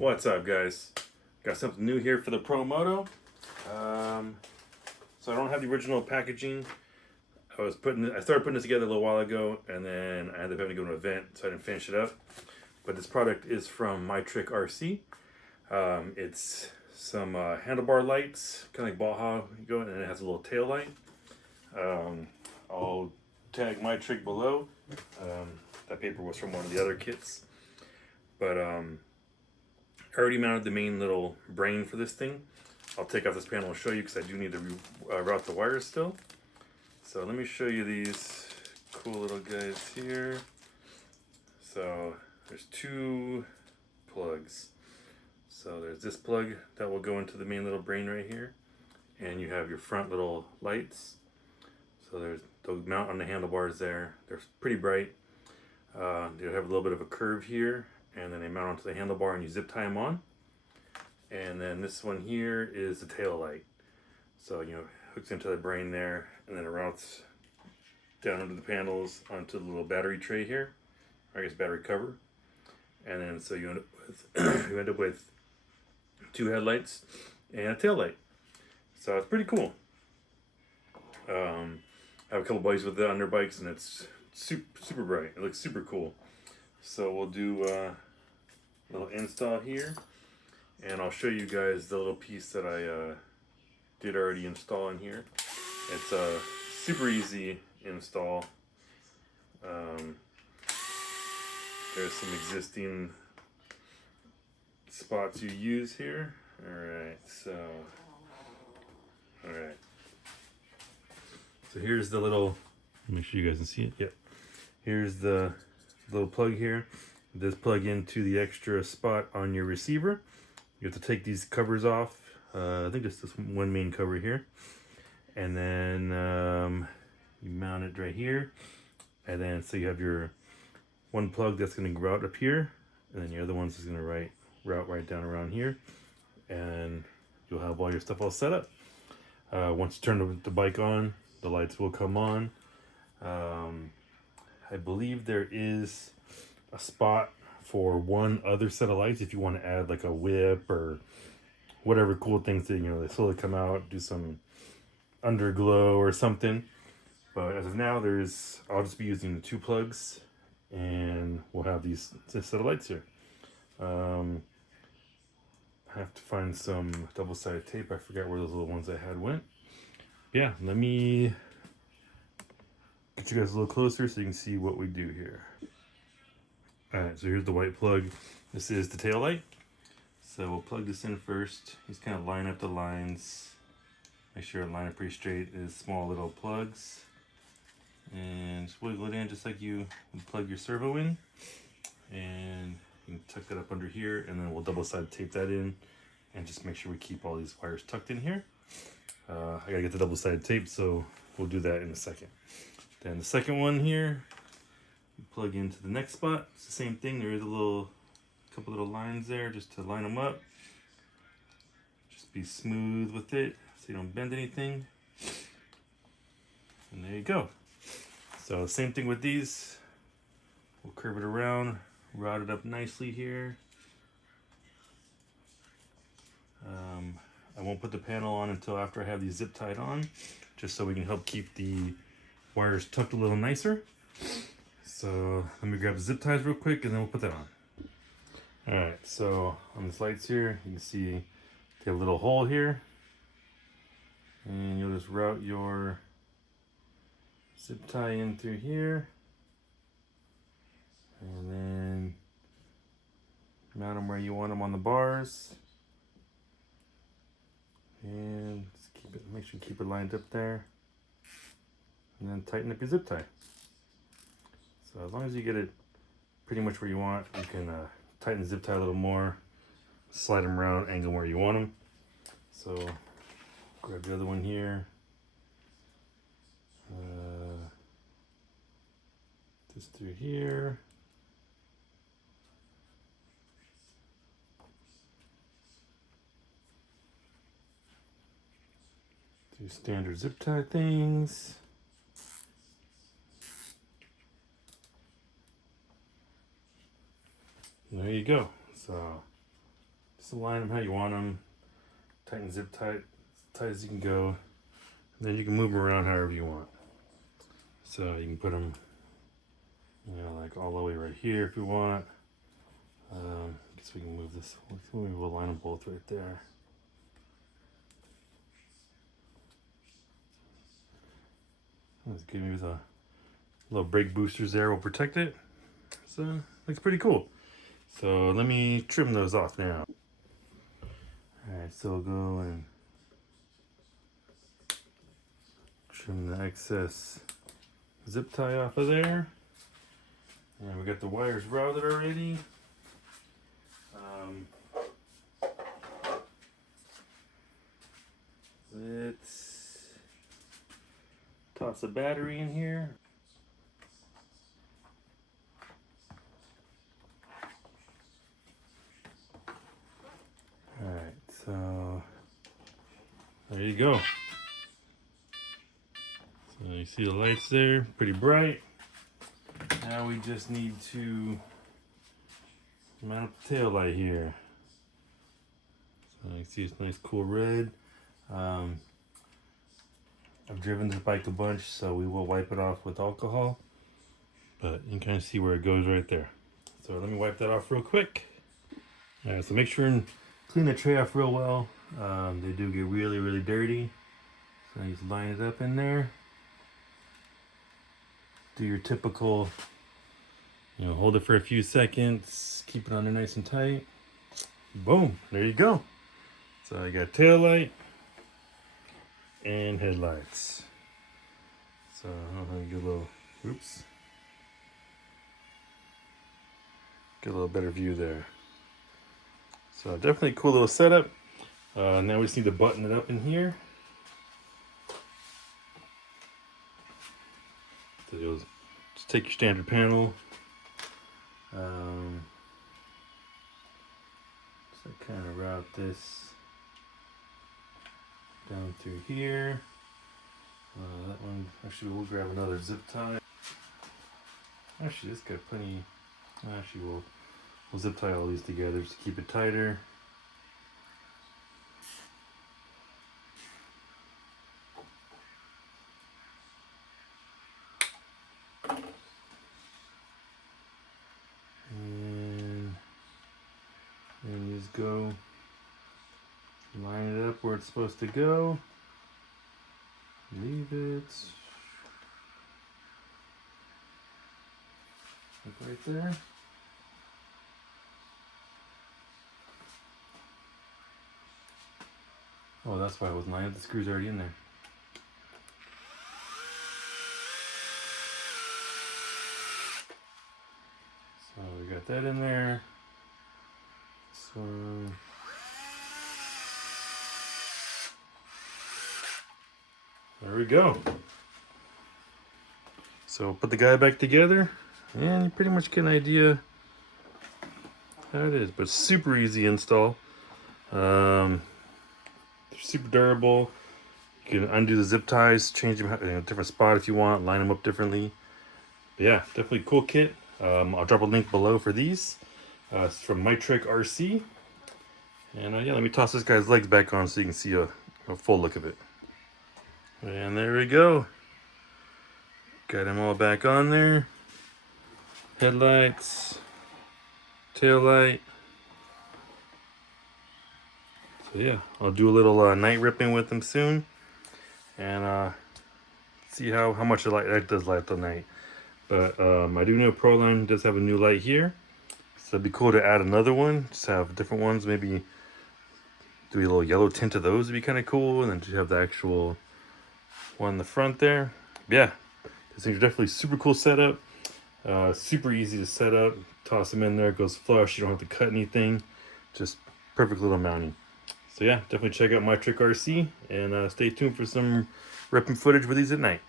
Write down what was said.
What's up, guys? Got something new here for the PROMOTO. So I don't have the original packaging. I started putting this together a little while ago, and then I ended up having to go to an event, so I didn't finish it up. But this product is from Mytrick RC. It's some handlebar lights, kind of like Baja, and it has a little tail light. I'll tag Mytrick below. That paper was from one of the other kits. But I already mounted the main little brain for this thing. I'll take off this panel and show you because I do need to route the wires still. So let me show you these cool little guys here. So there's two plugs. So there's this plug that will go into the main little brain right here. And you have your front little lights. So they'll mount on the handlebars there. They're pretty bright. They have a little bit of a curve here. And then they mount onto the handlebar and you zip tie them on. And then this one here is the tail light. So, hooks into the brain there, and then it routes down into the panels onto the little battery tray here, or I guess battery cover. And then so you end up with two headlights and a tail light. So it's pretty cool. I have a couple buddies with it on their bikes, and it's super bright. It looks super cool. So we'll do a little install here, and I'll show you guys the little piece that I did already install in here. It's a super easy install. There's some existing spots you use here. Alright, so here's the little, make sure you guys can see it. Yep. Here's the little plug here. This plug into the extra spot on your receiver. You have to take these covers off. I think it's this one main cover here. And then you mount it right here. And then so you have your one plug that's going to route up here. And then your other one's is going to route right down around here. And you'll have all your stuff all set up. Once you turn the bike on, the lights will come on. I believe there is a spot for one other set of lights if you want to add like a whip or whatever cool things that they slowly come out, do some underglow or something. But as of now, I'll just be using the two plugs, and we'll have this set of lights here. I have to find some double-sided tape. I forgot where those little ones I had went. Yeah, let me get you guys a little closer so you can see what we do here. Alright, so here's the white plug. This is the tail light. So we'll plug this in first. Just kind of line up the lines. Make sure it line up pretty straight. It's small little plugs. And just wiggle it in just like you would plug your servo in. And you can tuck that up under here, and then we'll double-sided tape that in. And just make sure we keep all these wires tucked in here. I gotta get the double-sided tape, so we'll do that in a second. Then the second one here, you plug into the next spot. It's the same thing. There is a couple little lines there just to line them up. Just be smooth with it so you don't bend anything. And there you go. So same thing with these. We'll curve it around, route it up nicely here. I won't put the panel on until after I have these zip tied on, just so we can help keep the wires tucked a little nicer. So let me grab the zip ties real quick, and then we'll put that on. Alright, so on these lights here, you can see they have a little hole here. And you'll just route your zip tie in through here. And then mount them where you want them on the bars. And just make sure you keep it lined up there. And then tighten up your zip tie. So as long as you get it pretty much where you want, you can tighten the zip tie a little more, slide them around, angle where you want them. So grab the other one here. Just through here. Do standard zip tie things. There you go. So Just align them how you want them. Tighten zip tight, as tight as you can go. And then you can move them around however you want. So you can put them, you know, like all the way right here if you want. I guess we can move this. Maybe we'll line them both right there. Let's give me the little brake boosters there. Will protect it. So looks pretty cool. So let me trim those off now. Alright, so we'll go and trim the excess zip tie off of there. And we got the wires routed already. Let's toss a battery in here. Alright, so there you go. So you see the lights there, pretty bright. Now we just need to mount the tail light here. So you see it's nice cool red. I've driven this bike a bunch, so we will wipe it off with alcohol. But you can kind of see where it goes right there. So let me wipe that off real quick. Alright, so make sure and clean the tray off real well. They do get really, really dirty. So you just line it up in there. Do your typical, you know, hold it for a few seconds, keep it on there nice and tight. Boom, there you go. So you got tail light and headlights. So I'll get a little, oops. Get a little better view there. So definitely a cool little setup. Now we just need to button it up in here. So you'll just take your standard panel. So kind of route this down through here. That one, actually we'll grab another zip tie. Actually this got plenty, actually we'll zip tie all these together just to keep it tighter. And you just go line it up where it's supposed to go. Leave it. Look right there. Oh, that's why I wasn't lining up. The screw's already in there. So we got that in there. So there we go. So put the guy back together and you pretty much get an idea how it is, but super easy install. Super durable. You can undo the zip ties, change them in a different spot if you want, line them up differently. But yeah, definitely cool kit. I'll drop a link below for these. It's from Mytrick RC. And yeah, let me toss this guy's legs back on so you can see a full look of it. And there we go. Got him all back on there. Headlights, tail light. So yeah, I'll do a little night ripping with them soon, and see how much the light that does light the night. But I do know Proline does have a new light here, so it'd be cool to add another one. Just have different ones, maybe do a little yellow tint to those would be kind of cool, and then just have the actual one in the front there. Yeah, these things are definitely super cool setup. Super easy to set up. Toss them in there, it goes flush. You don't have to cut anything. Just perfect little mounting. So yeah, definitely check out Mytrick RC and stay tuned for some ripping footage with these at night.